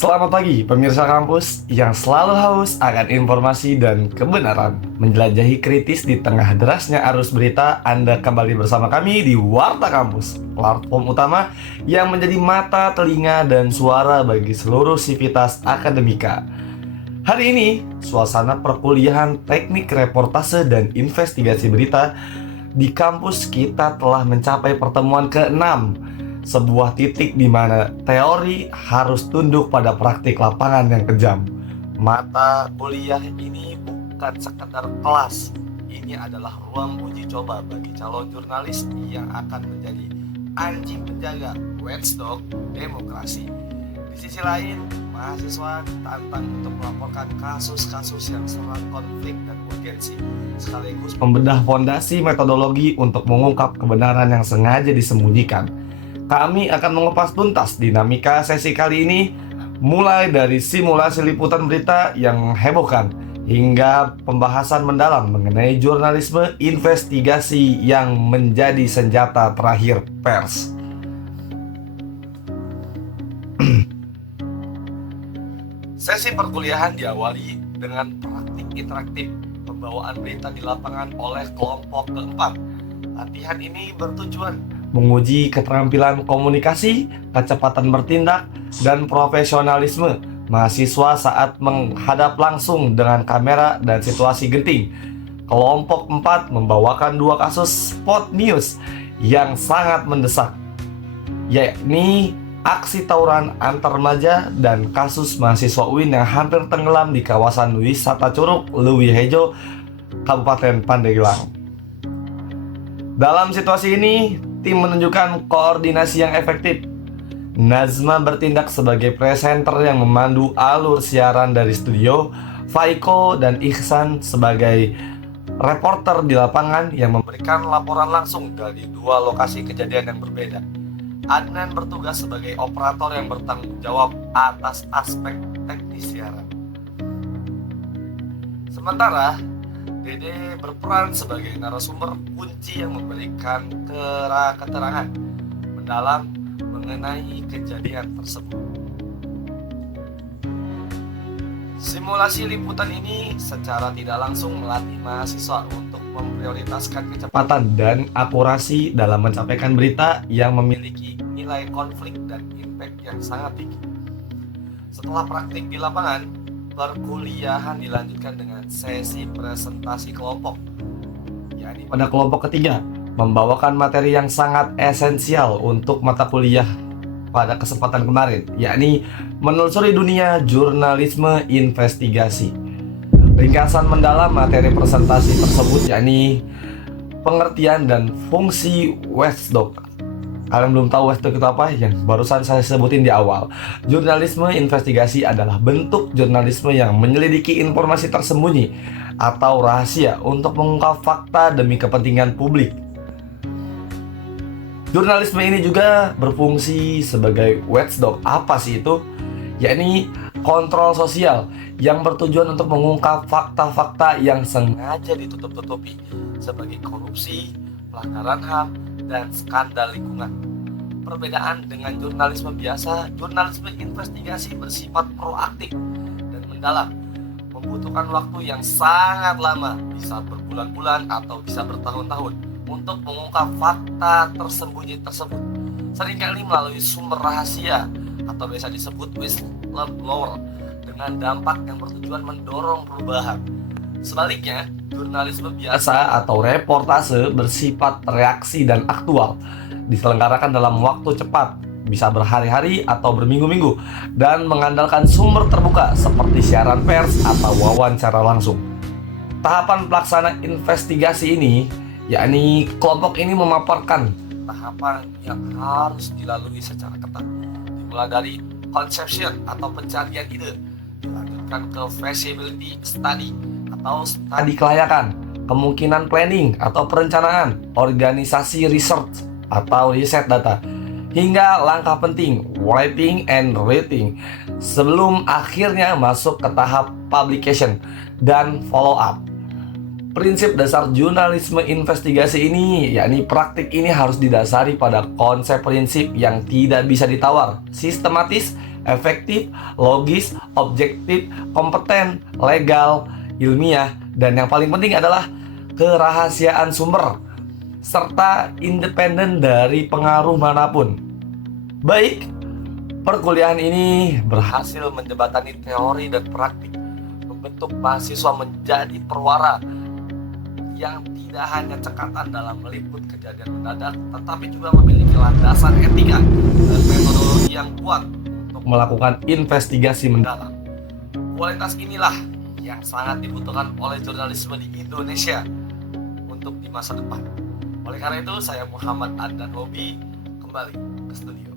Selamat pagi pemirsa kampus yang selalu haus akan informasi dan kebenaran. Menjelajahi kritis di tengah derasnya arus berita, Anda kembali bersama kami di Warta Kampus, platform utama yang menjadi mata, telinga, dan suara bagi seluruh sivitas akademika. Hari ini, suasana perkuliahan teknik reportase dan investigasi berita di kampus kita telah mencapai pertemuan ke-6, sebuah titik di mana teori harus tunduk pada praktik lapangan yang kejam. Mata kuliah ini bukan sekedar kelas, ini adalah ruang uji coba bagi calon jurnalis yang akan menjadi anjing penjaga watchdog demokrasi. Di sisi lain, mahasiswa ditantang untuk melaporkan kasus-kasus yang syarat konflik dan urgensi, sekaligus membedah fondasi metodologi untuk mengungkap kebenaran yang sengaja disembunyikan. Kami akan mengupas tuntas dinamika sesi kali ini, mulai dari simulasi liputan berita yang hebohkan hingga pembahasan mendalam mengenai jurnalisme investigasi yang menjadi senjata terakhir pers. Sesi perkuliahan diawali dengan praktik interaktif pembawaan berita di lapangan oleh kelompok keempat. Latihan ini bertujuan menguji keterampilan komunikasi, kecepatan bertindak, dan profesionalisme mahasiswa saat menghadap langsung dengan kamera dan situasi genting. Kelompok 4 membawakan 2 kasus spot news yang sangat mendesak, yakni aksi tawuran antar remaja dan kasus mahasiswa UIN yang hampir tenggelam di kawasan wisata Curug, Leuwihejo, Kabupaten Pandeglang. Dalam situasi ini, tim menunjukkan koordinasi yang efektif. Nazma bertindak sebagai presenter yang memandu alur siaran dari studio, Faiko dan Ihsan sebagai reporter di lapangan yang memberikan laporan langsung dari 2 lokasi kejadian yang berbeda. Adnan bertugas sebagai operator yang bertanggung jawab atas aspek teknis siaran. Sementara Dede berperan sebagai narasumber kunci yang memberikan keterangan mendalam mengenai kejadian tersebut. Simulasi liputan ini secara tidak langsung melatih mahasiswa untuk memprioritaskan kecepatan dan akurasi dalam mencapaikan berita yang memiliki nilai konflik dan impact yang sangat tinggi. Setelah praktik di lapangan, perkuliahan dilanjutkan dengan sesi presentasi kelompok, yakni pada kelompok ketiga membawakan materi yang sangat esensial untuk mata kuliah pada kesempatan kemarin, yakni menelusuri dunia jurnalisme investigasi. Ringkasan mendalam materi presentasi tersebut yakni pengertian dan fungsi watchdog. Kalian belum tahu watchdog itu apa? Yang barusan saya sebutin di awal. Jurnalisme investigasi adalah bentuk jurnalisme yang menyelidiki informasi tersembunyi atau rahasia untuk mengungkap fakta demi kepentingan publik. Jurnalisme ini juga berfungsi sebagai watchdog. Apa sih itu? Yakni kontrol sosial yang bertujuan untuk mengungkap fakta-fakta yang sengaja ditutup-tutupi sebagai korupsi, pelanggaran HAM, dan skandal lingkungan. Perbedaan dengan jurnalisme biasa, jurnalisme investigasi bersifat proaktif dan mendalam, membutuhkan waktu yang sangat lama, bisa berbulan-bulan atau bisa bertahun-tahun untuk mengungkap fakta tersembunyi tersebut, seringkali melalui sumber rahasia atau biasa disebut whistleblower, dengan dampak yang bertujuan mendorong perubahan. Sebaliknya, jurnalisme biasa atau reportase bersifat reaksi dan aktual, diselenggarakan dalam waktu cepat, bisa berhari-hari atau berminggu-minggu, dan mengandalkan sumber terbuka seperti siaran pers atau wawancara langsung. Tahapan pelaksana investigasi ini, yakni kelompok ini memaparkan tahapan yang harus dilalui secara ketat, dimulai dari conception atau pencarian ide, dilanjutkan ke feasibility study atau studi kelayakan, kemungkinan planning atau perencanaan, organisasi research atau riset data, hingga langkah penting writing and rating sebelum akhirnya masuk ke tahap publication dan follow up. Prinsip dasar jurnalisme investigasi ini, yakni praktik ini harus didasari pada konsep prinsip yang tidak bisa ditawar, sistematis, efektif, logis, objektif, kompeten, legal, ilmiah, dan yang paling penting adalah kerahasiaan sumber serta independen dari pengaruh manapun. Baik, perkuliahan ini berhasil menjembatani teori dan praktik, membentuk mahasiswa menjadi perwara yang tidak hanya cekatan dalam meliput kejadian mendadak, tetapi juga memiliki landasan etika dan metodologi yang kuat untuk melakukan investigasi mendalam. Kualitas inilah yang sangat dibutuhkan oleh jurnalisme di Indonesia untuk di masa depan. Oleh karena itu, saya Muhammad Adnan Hobi kembali ke studio.